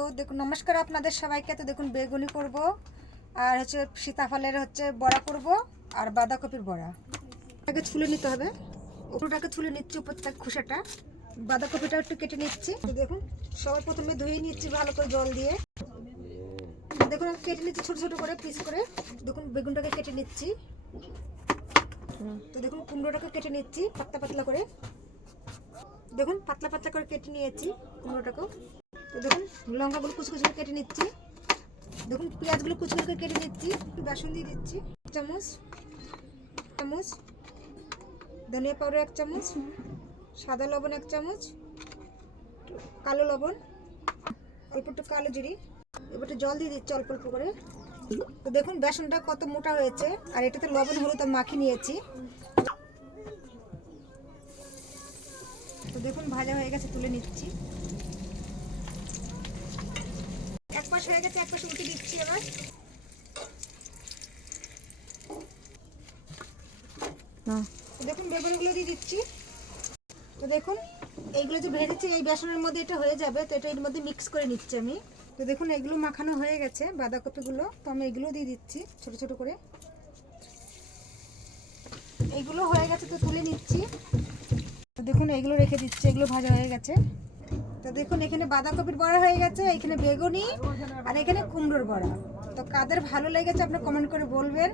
তো দেখুন, নমস্কার আপনাদের সবাইকে। তো দেখুন, বেগুনি করব, আর হচ্ছে সীতাফলের হচ্ছে বড়া করব, আর বাঁধাকপির বড়া। আগে ছুলে নিতে হবে, উপরটাকে ছুলে নিচ্ছি, উপর থেকে খোসাটা। বাঁধাকপিটা একটু কেটে নিচ্ছি। দেখুন, সবার প্রথমে ধুয়ে নিচ্ছি ভালো করে জল দিয়ে। দেখুন, আমি কেটে নিচ্ছি ছোট ছোট করে পিস করে। দেখুন, বেগুনটাকে কেটে নিচ্ছি। তো দেখুন, কুমড়োটাকে কেটে নিচ্ছি পাতলা পাতলা করে। দেখুন, পাতলা পাতলা করে কেটে নিয়েছি কুমড়োটাকেও। তো দেখুন, লঙ্কাগুলো কুচি কুচি করে কেটে নিচ্ছি। দেখুন, পেঁয়াজগুলো কুচি করে কেটে নিচ্ছি। বেসন দিয়ে দিচ্ছি চামচ, ধনিয়া পাউডার 1 চামচ, সাদা লবণ 1 চামচ, কালো লবণ, অল্প একটু কালো জিরি। এবার একটু জল দিয়ে দিচ্ছি অল্প অল্প করে। তো দেখুন, বেসনটা কত মোটা হয়েছে, আর এটাতে লবণ হলুদ মাখিয়ে নিয়েছি। তো দেখুন, ভাজা হয়ে গেছে, তুলে নিচ্ছি। এক পাশ হয়ে গেছে, এক পাশে উল্টে দিচ্ছি। এবার দেখুন, বেগুনগুলো দিয়ে দিচ্ছি। তো দেখুন, এইগুলো যে ভেজেছি এই বেসনের মধ্যে এটা হয়ে যাবে। তো এটা এর মধ্যে মিক্স করে নিচ্ছি আমি। তো দেখুন, এগুলো মাখানো হয়ে গেছে বাঁধাকপিগুলো। তো আমি এগুলো দিয়ে দিচ্ছি ছোট ছোট করে। এইগুলো হয়ে গেছে, তো তুলে নিচ্ছি। তো দেখুন, এইগুলো রেখে দিচ্ছি, এগুলো ভাজা হয়ে গেছে। তো দেখুন, এখানে বাঁধাকপির বড়া হয়ে গেছে, এখানে বেগুনি, আর এখানে কুমড়োর বড়া। তো কাদের ভালো লেগেছে আপনারা কমেন্ট করে বলবেন।